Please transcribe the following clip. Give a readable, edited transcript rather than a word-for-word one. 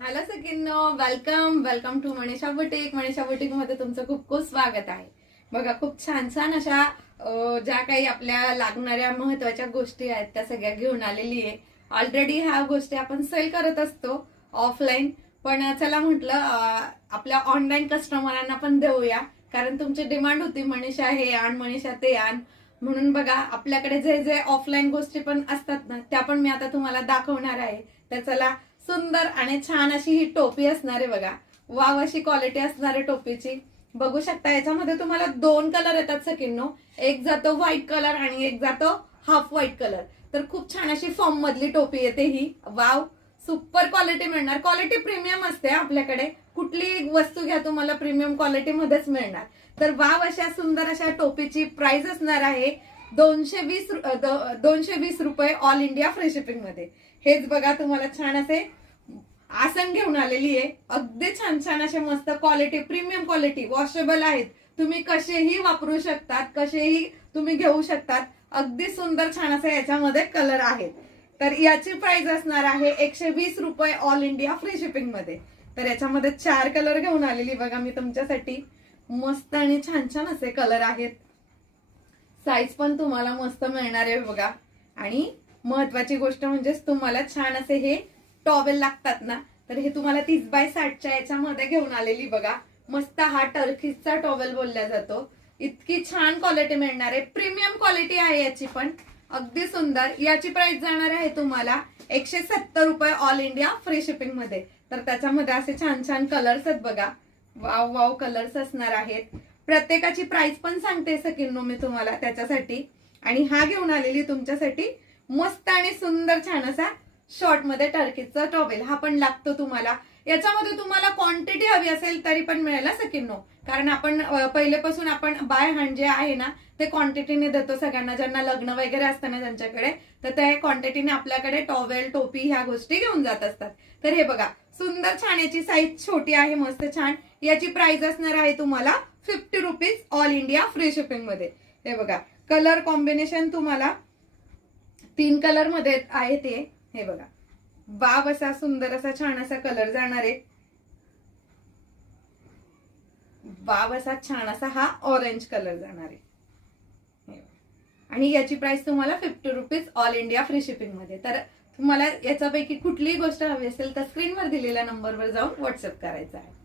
Hello सगळ्यांनो, welcome welcome to Manisha boutique. Manisha boutique मध्ये तुमचं खूप खूप स्वागत आहे. बघा, खूप छान छान अशा ज्या काही आपल्या लागणाऱ्या महत्वाच्या गोष्टी आहेत त्या सगळ्या घेऊन आलेली आहे. ऑलरेडी ह्या गोष्टी आपण सेल करत असतो ऑफलाईन, पण चला म्हटलं आपल्या ऑनलाईन कस्टमरांना पण देऊया, कारण तुमची डिमांड होती मनीषा हे आण, मनीषा ते आण. म्हणून बघा, आपल्याकडे जे जे ऑफलाईन गोष्टी पण असतात ना, त्या पण मी आता तुम्हाला दाखवणार आहे. तर चला, सुंदर आणि छान अशी ही टोपी असणार आहे. बघा, वाव अशी क्वालिटी असणार आहे टोपीची. बघू शकता, याच्यामध्ये तुम्हाला दोन कलर येतात सकिन्नो. एक जातो व्हाईट कलर आणि एक जातो हाफ व्हाईट कलर. तर खूप छान अशी फॉर्म मधली टोपी येते ही. वाव, सुपर क्वालिटी मिळणार. क्वालिटी प्रीमियम असते आपल्याकडे. कुठली वस्तू घ्या, तुम्हाला प्रीमियम क्वालिटी मध्येच मिळणार. तर वाव अशा सुंदर अशा टोपीची प्राइस असणार आहे 220 रुपये ऑल इंडिया फ्री शिपिंग मध्ये. हेच बघा, तुम्हाला छान असे आसन घेऊन आलेली आहे. अगदी छान छान असे मस्त क्वालिटी, प्रीमियम क्वालिटी, वॉशेबल आहेत. तुम्ही कसेही वापरू शकतात, कसेही तुम्ही घेऊ शकतात. अगदी सुंदर छान असे याच्यामध्ये कलर आहेत. तर याची प्राइस असणार आहे 120 रुपये ऑल इंडिया फ्री शिपिंग मध्ये. तर याच्यामध्ये 4 कलर घेऊन आलेली बघा मी तुमच्यासाठी. मस्त आणि छान छान असे कलर आहेत. साईज पण तुम्हाला मस्त मिळणार आहे बघा. आणि महत्वाची गोष्ट म्हणजे तुम्हाला छान असे हे टॉवेल लागतात ना, तर हे तुम्हाला 30x60च्या याच्यामध्ये घेऊन आलेली बघा. मस्त हा टर्कीजचा टॉवेल बोलला जातो. इतकी छान क्वालिटी मिळणार आहे. प्रीमियम क्वालिटी आहे याची पण. अगदी सुंदर. याची प्राइस जाणार आहे तुम्हाला 170 रुपये ऑल इंडिया फ्री शिपिंग मध्ये. तर त्याच्यामध्ये असे छान छान कलर्स आहेत बघा. वाव वाव कलर्स असणार आहेत. प्रत्येकाची प्राइस पण सांगते सकिन्नो मी तुम्हाला त्याच्यासाठी. आणि हा घेऊन आलेली तुमच्यासाठी मस्त आणि सुंदर छान असा शॉर्ट मध्ये टर्कीचा टॉवेल. हा पण लागतो तुम्हाला. याच्यामध्ये तुम्हाला क्वांटिटी हवी असेल तरी पण मिळेल सकिन्नो, कारण आपण पहिलेपासून आपण बाय हँड जे आहे ना ते क्वांटिटीने देतो सगळ्यांना. ज्यांना लग्न वगैरे असतं ना त्यांच्याकडे, तर त्या क्वांटिटीने आपल्याकडे टॉवेल, टोपी ह्या गोष्टी घेऊन जात असतात. तर हे बघा, सुंदर छान. याची साईज छोटी आहे, मस्त छान. याची प्राइस असणार आहे तुम्हाला 50 rupees all India free shipping मध्ये. हे बघा, कलर कॉम्बिनेशन तुम्हाला 3 कलर मध्ये आहे ते. हे बघा, वाव असा सुंदर असा छान असा कलर जाणार आहे. वाव असा छान असा हा ऑरेंज कलर जाणार आहे. आणि याची प्राइस तुम्हाला 50 rupees all India free shipping मध्ये. तर तुम्हाला याच्यापैकी कुठलीही गोष्ट हवी असेल तर स्क्रीनवर दिलेल्या नंबरवर जाऊन व्हॉट्सअप करायचा आहे.